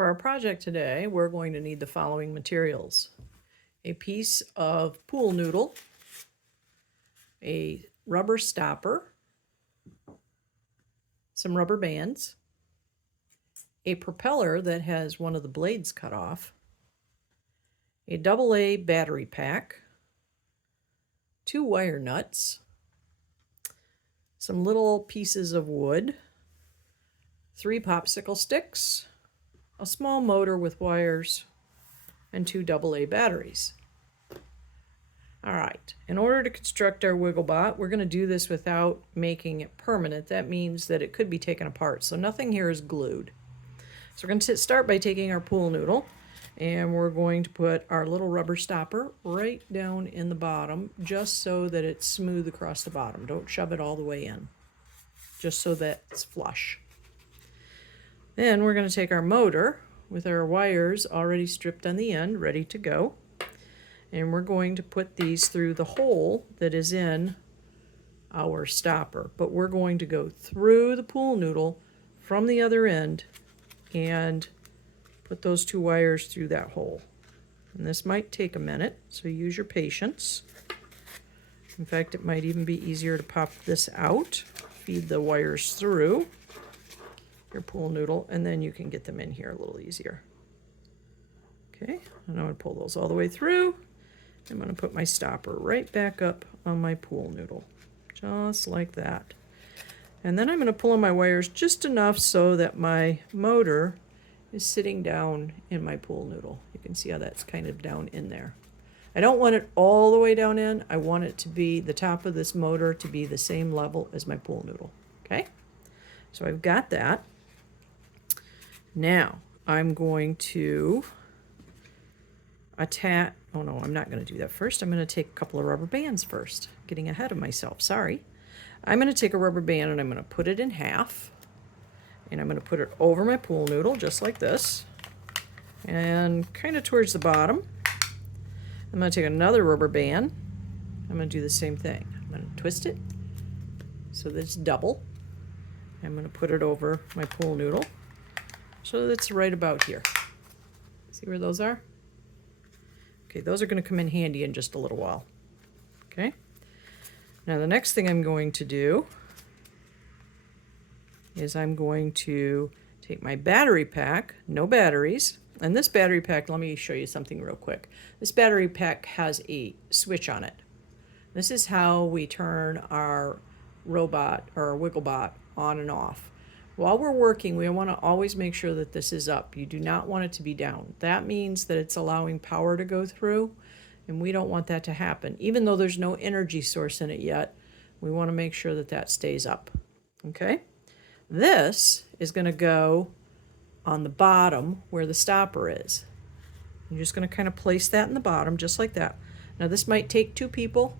For our project today, we're going to need the following materials: a piece of pool noodle, a rubber stopper, some rubber bands, a propeller that has one of the blades cut off, a AA battery pack, 2 wire nuts, some little pieces of wood, 3 popsicle sticks, a small motor with wires, and 2 AA batteries. All right, in order to construct our Wigglebot, we're going to do this without making it permanent. That means that it could be taken apart, so nothing here is glued. So we're going to start by taking our pool noodle, and we're going to put our little rubber stopper right down in the bottom, just so that it's smooth across the bottom. Don't shove it all the way in, just so that it's flush. Then we're going to take our motor with our wires already stripped on the end, ready to go. And we're going to put these through the hole that is in our stopper. But we're going to go through the pool noodle from the other end and put those 2 wires through that hole. And this might take a minute, so use your patience. In fact, it might even be easier to pop this out, feed the wires through your pool noodle, and then you can get them in here a little easier. Okay, and I'm going to pull those all the way through. I'm going to put my stopper right back up on my pool noodle, just like that. And then I'm going to pull on my wires just enough so that my motor is sitting down in my pool noodle. You can see how that's kind of down in there. I don't want it all the way down in. I want it to be, the top of this motor to be the same level as my pool noodle. Okay, so I've got that. Now I'm going to attach, oh no, I'm not going to do that first. I'm going to take a couple of rubber bands first. Getting ahead of myself, sorry. I'm going to take a rubber band and I'm going to put it in half. And I'm going to put it over my pool noodle, just like this. And kind of towards the bottom. I'm going to take another rubber band. I'm going to do the same thing. I'm going to twist it so that it's double. I'm going to put it over my pool noodle so that's right about here. See where those are? Okay, those are going to come in handy in just a little while. Okay, now the next thing I'm going to do is I'm going to take my battery pack, no batteries, and this battery pack, let me show you something real quick. This battery pack has a switch on it. This is how we turn our robot or our Wigglebot on and off. While we're working, we want to always make sure that this is up. You do not want it to be down. That means that it's allowing power to go through, and we don't want that to happen. Even though there's no energy source in it yet, we want to make sure that that stays up. Okay? This is going to go on the bottom where the stopper is. You're just going to kind of place that in the bottom, just like that. Now this might take 2 people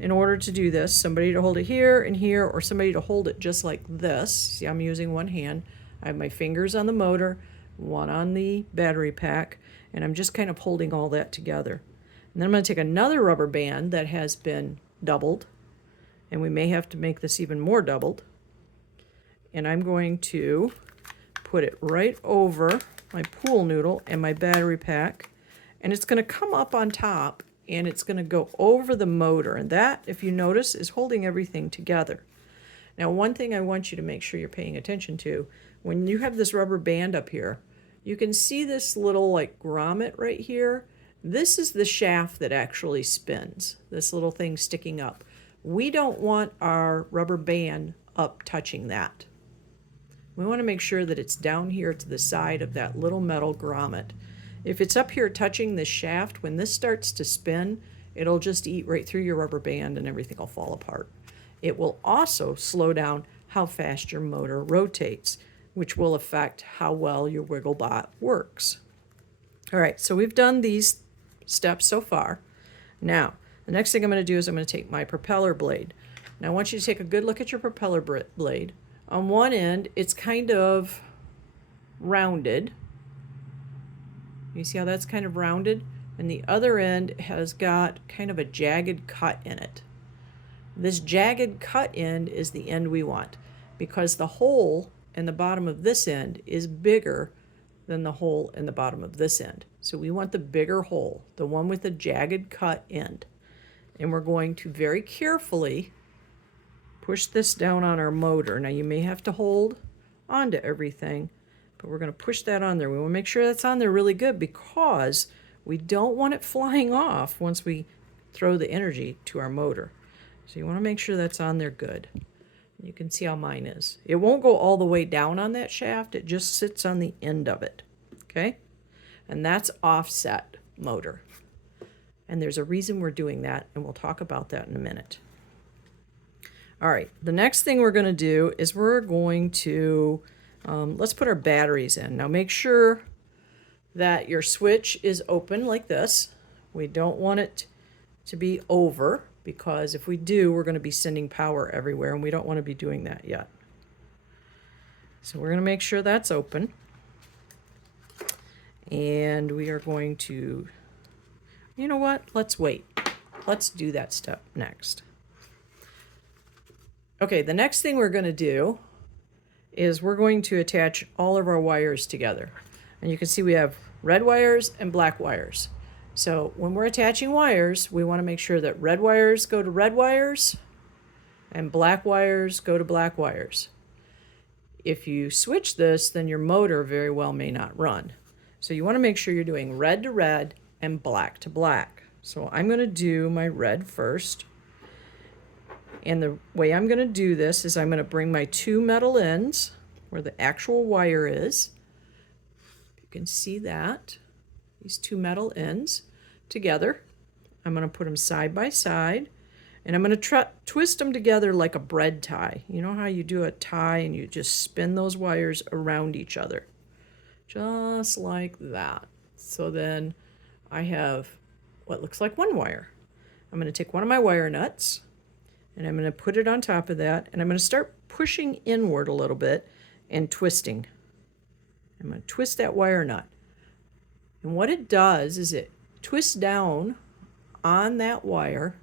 in order to do this, somebody to hold it here and here, or somebody to hold it just like this. See, I'm using one hand. I have my fingers on the motor, one on the battery pack, and I'm just kind of holding all that together. And then I'm going to take another rubber band that has been doubled, and we may have to make this even more doubled. And I'm going to put it right over my pool noodle and my battery pack, and it's going to come up on top, and it's going to go over the motor. And that, if you notice, is holding everything together. Now, one thing I want you to make sure you're paying attention to, when you have this rubber band up here, you can see this little like grommet right here. This is the shaft that actually spins, this little thing sticking up. We don't want our rubber band up touching that. We want to make sure that it's down here to the side of that little metal grommet. If it's up here touching this shaft, when this starts to spin, it'll just eat right through your rubber band and everything will fall apart. It will also slow down how fast your motor rotates, which will affect how well your Wigglebot works. All right, so we've done these steps so far. Now, the next thing I'm going to do is I'm going to take my propeller blade. Now, I want you to take a good look at your propeller blade. On one end, it's kind of rounded. You see how that's kind of rounded? And the other end has got kind of a jagged cut in it. This jagged cut end is the end we want, because the hole in the bottom of this end is bigger than the hole in the bottom of this end. So we want the bigger hole, the one with the jagged cut end. And we're going to very carefully push this down on our motor. Now you may have to hold onto everything, but we're going to push that on there. We want to make sure that's on there really good because we don't want it flying off once we throw the energy to our motor. So you want to make sure that's on there good. You can see how mine is. It won't go all the way down on that shaft. It just sits on the end of it. Okay? And that's offset motor. And there's a reason we're doing that, and we'll talk about that in a minute. All right, the next thing we're going to do is we're going to, let's put our batteries in. Now make sure that your switch is open like this. We don't want it to be over, because if we do, we're going to be sending power everywhere, and we don't want to be doing that yet. So we're going to make sure that's open. And we are going to, you know what? Let's wait. Let's do that step next. Okay, the next thing we're going to do is we're going to attach all of our wires together. And you can see we have red wires and black wires. So when we're attaching wires, we want to make sure that red wires go to red wires and black wires go to black wires. If you switch this, then your motor very well may not run. So you want to make sure you're doing red to red and black to black. So I'm going to do my red first. And the way I'm going to do this is I'm going to bring my two metal ends where the actual wire is. You can see that. These two metal ends together. I'm going to put them side by side. And I'm going to twist them together like a bread tie. You know how you do a tie and you just spin those wires around each other. Just like that. So then I have what looks like one wire. I'm going to take one of my wire nuts. And I'm going to put it on top of that, and I'm going to start pushing inward a little bit and twisting. I'm going to twist that wire nut. And what it does is it twists down on that wire,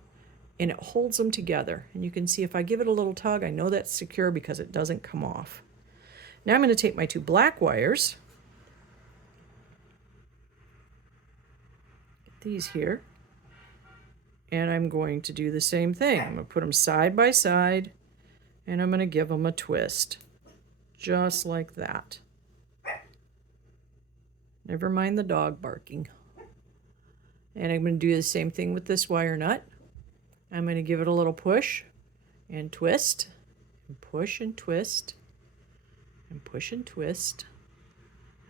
and it holds them together. And you can see if I give it a little tug, I know that's secure because it doesn't come off. Now I'm going to take my two black wires, get these here. And I'm going to do the same thing. I'm going to put them side by side, and I'm going to give them a twist. Just like that. Never mind the dog barking. And I'm going to do the same thing with this wire nut. I'm going to give it a little push and twist, and push and twist, and push and twist.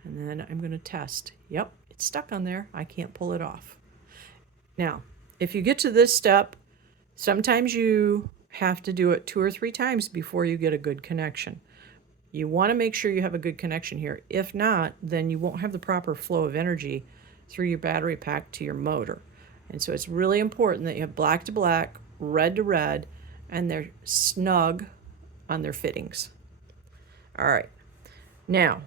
And then I'm going to test. Yep, it's stuck on there. I can't pull it off. Now, if you get to this step, sometimes you have to do it 2 or 3 times before you get a good connection. You want to make sure you have a good connection here. If not, then you won't have the proper flow of energy through your battery pack to your motor. And so it's really important that you have black to black, red to red, and they're snug on their fittings. All right. Now,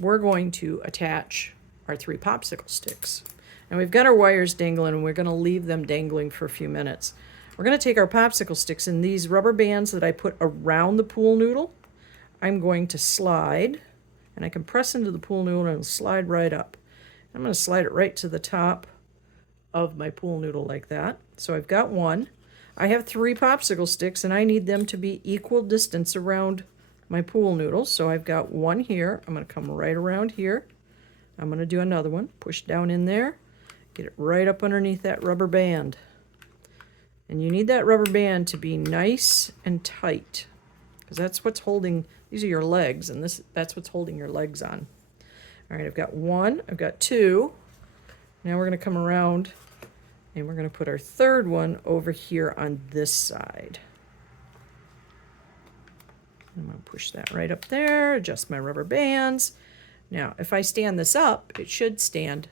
we're going to attach our 3 popsicle sticks. And we've got our wires dangling, and we're going to leave them dangling for a few minutes. We're going to take our popsicle sticks and these rubber bands that I put around the pool noodle. I'm going to slide, and I can press into the pool noodle and it'll slide right up. I'm going to slide it right to the top of my pool noodle like that. So I've got one. I have 3 popsicle sticks, and I need them to be equal distance around my pool noodle. So I've got one here. I'm going to come right around here. I'm going to do another one. Push down in there. Get it right up underneath that rubber band. And you need that rubber band to be nice and tight, because that's what's holding, these are your legs, and that's what's holding your legs on. All right, I've got 1, I've got 2. Now we're going to come around, and we're going to put our 3rd one over here on this side. I'm going to push that right up there, adjust my rubber bands. Now, if I stand this up, it should stand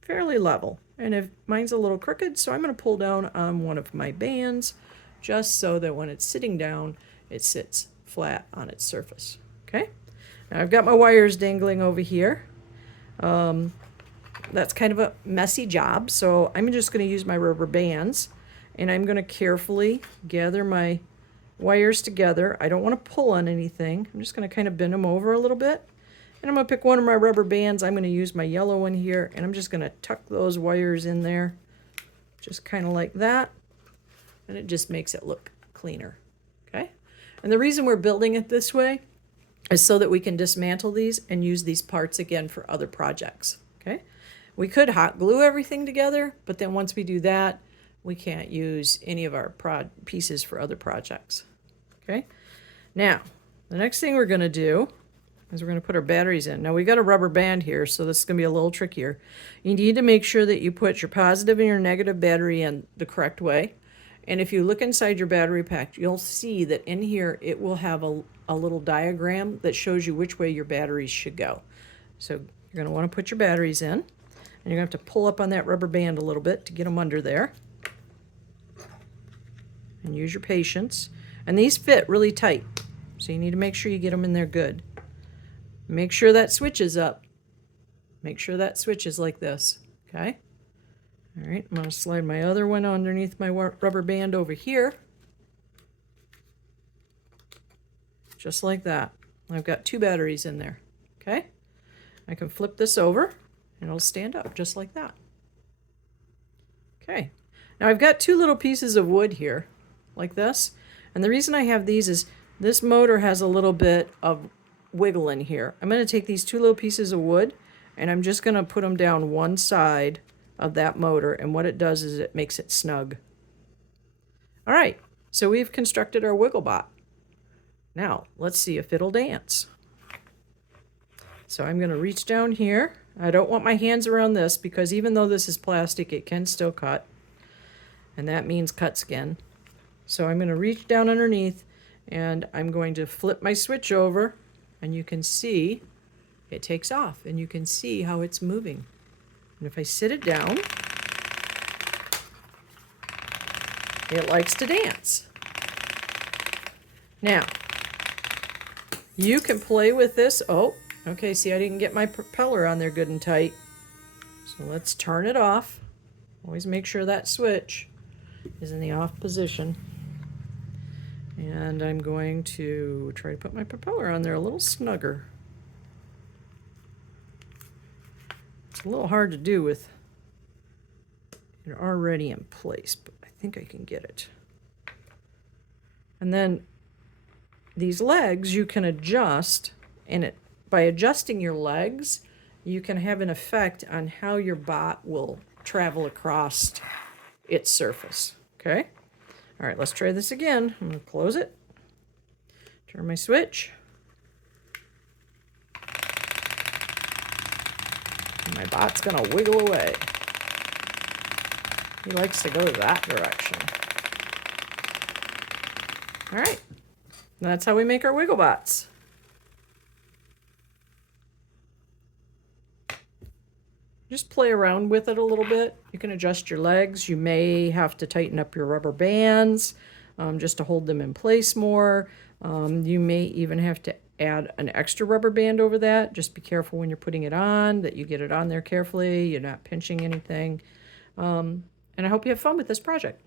fairly level. And if mine's a little crooked, so I'm going to pull down on one of my bands just so that when it's sitting down, it sits flat on its surface. Okay? Now I've got my wires dangling over here. That's kind of a messy job, so I'm just going to use my rubber bands, and I'm going to carefully gather my wires together. I don't want to pull on anything. I'm just going to kind of bend them over a little bit, And I'm going to pick one of my rubber bands. I'm going to use my yellow one here, and I'm just going to tuck those wires in there, just kind of like that. And it just makes it look cleaner. Okay? And the reason we're building it this way is so that we can dismantle these and use these parts again for other projects. Okay? We could hot glue everything together, but then once we do that, we can't use any of our pieces for other projects. Okay? Now, the next thing we're going to do is we're going to put our batteries in. Now, we got a rubber band here, so this is going to be a little trickier. You need to make sure that you put your positive and your negative battery in the correct way. And if you look inside your battery pack, you'll see that in here it will have a little diagram that shows you which way your batteries should go. So you're going to want to put your batteries in, and you're going to have to pull up on that rubber band a little bit to get them under there. And use your patience. And these fit really tight, so you need to make sure you get them in there good. Make sure that switch is up. Make sure that switch is like this, okay? All right, I'm going to slide my other one underneath my rubber band over here. Just like that. I've got 2 batteries in there, okay? I can flip this over, and it'll stand up just like that. Okay, now I've got 2 little pieces of wood here, like this. And the reason I have these is this motor has a little bit of wiggle in here. I'm going to take these 2 little pieces of wood, and I'm just going to put them down one side of that motor, and what it does is it makes it snug. All right, so we've constructed our Wigglebot. Now, let's see if it'll dance. So I'm going to reach down here. I don't want my hands around this because even though this is plastic, it can still cut, and that means cut skin. So I'm going to reach down underneath, and I'm going to flip my switch over, and you can see it takes off, and you can see how it's moving. And if I sit it down, it likes to dance. Now, you can play with this. Oh, okay, see, I didn't get my propeller on there good and tight. So let's turn it off. Always make sure that switch is in the off position. And I'm going to try to put my propeller on there a little snugger. It's a little hard to do with it already in place, but I think I can get it. And then these legs you can adjust, and by adjusting your legs, you can have an effect on how your bot will travel across its surface. Okay? All right, let's try this again. I'm going to close it, turn my switch, and my bot's going to wiggle away. He likes to go that direction. All right, that's how we make our Wigglebots. Just play around with it a little bit. You can adjust your legs. You may have to tighten up your rubber bands just to hold them in place more. You may even have to add an extra rubber band over that. Just be careful when you're putting it on, that you get it on there carefully. You're not pinching anything. And I hope you have fun with this project.